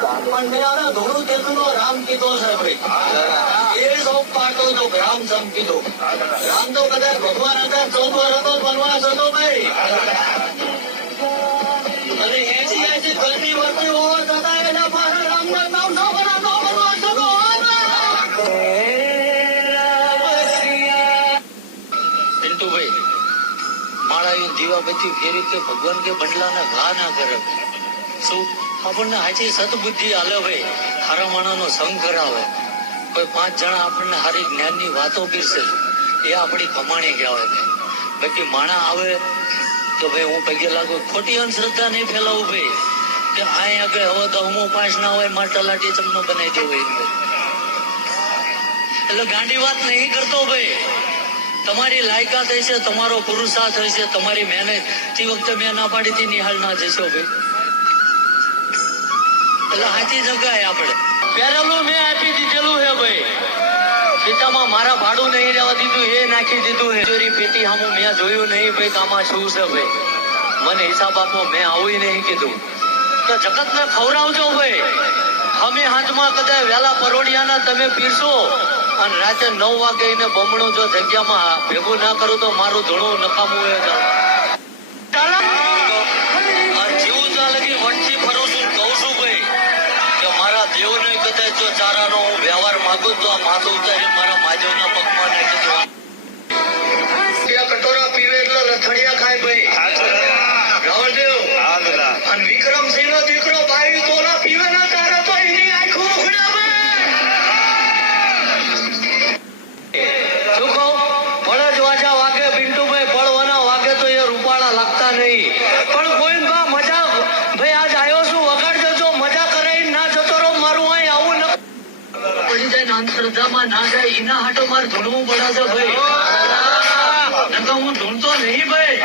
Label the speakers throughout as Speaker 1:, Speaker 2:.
Speaker 1: પણ તો ભગવાન હતા ચૌદ વર્ષ ભાઈ અને એસી એસી ગરમી વર્ષે હોવા
Speaker 2: ભગવાન કે બંડલાના ઘા ના કરે. શું? આપણને હાચી સદબુદ્ધિ ભાઈ. હારા માણાનો સંગ કરાવે. કોઈ પાંચ જણા આપણને હારી જ્ઞાનની વાતો પીરસે. એ આપણી કમાણી કહેવાય ભાઈ. બાકી માણા આવે તો ભાઈ હું પગે લાગુ. ખોટી અંધશ્રદ્ધા નહીં ફેલાવું ભાઈ. કે અહીંયા આગળ હવે તો હું પાંચ ના હોય, માર તલાટી તમને બનાવી દેવું એટલે ગાંડી વાત નહીં કરતો ભાઈ. તમારી લાયકાત હશે, તમારો પુરુષાર્થ હશે, તમારી મહેનત. તે વખતે મેં ના પાડી હતી, નિહાળ ના જશો ભાઈ. એટલે હાચી જગાય આપણે. પહેરેલું મેં આપી દીધેલું હે ભાઈ. પિતામાં મારા ભાડું નહીં રહેવા દીધું, એ નાખી દીધું હે. ચોરી પેટી સામું મેં જોયું નહીં ભાઈ આમાં શું છે ભાઈ? મને હિસાબ આપો, મેં આવું નહીં કીધું. તો જગત ને ખવડાવજો ભાઈ. અમે હાથમાં કદાચ વેલા પરોડિયાના તમે પીરશો. અને રાતે નવ વાગે એને બમણું જો જગ્યામાં ભેગું ના કરું તો મારું ધૂણું નકામું હોય માંગુ તો ઉતારી મારા માધવના પગમાં નાખી કટોરા પીવે એટલે લથડિયા ખાય ભાઈ. રાવણદેવ. અને વિક્રમસિંહ નો દીકરો તોલા જાય ના જાય, એના હાટો મારે ધૂણવું પડે ભાઈ. નકર હું ધૂણતો નહીં ભાઈ.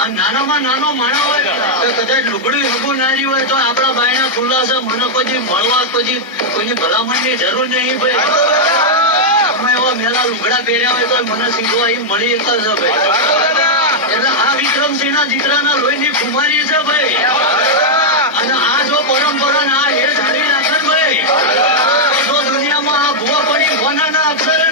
Speaker 2: આ નાનામાં નાનો માણા હોય, તો કદાચ લુગડી હગું નારી હોય, તો આપણા બાયણા ખુલ્લા છે, મને કોઈ મળવા કોઈ કોઈની ભલામણની જરૂર નહીં ભાઈ. એવા મેલા લુગડા પહેર્યા હોય, તો મને સીધો અહીં મળી એક છે ભાઈ. એટલે આ વિક્રમસિંહના દીકરાના લોહીની કુમારી છે ભાઈ. I'm tell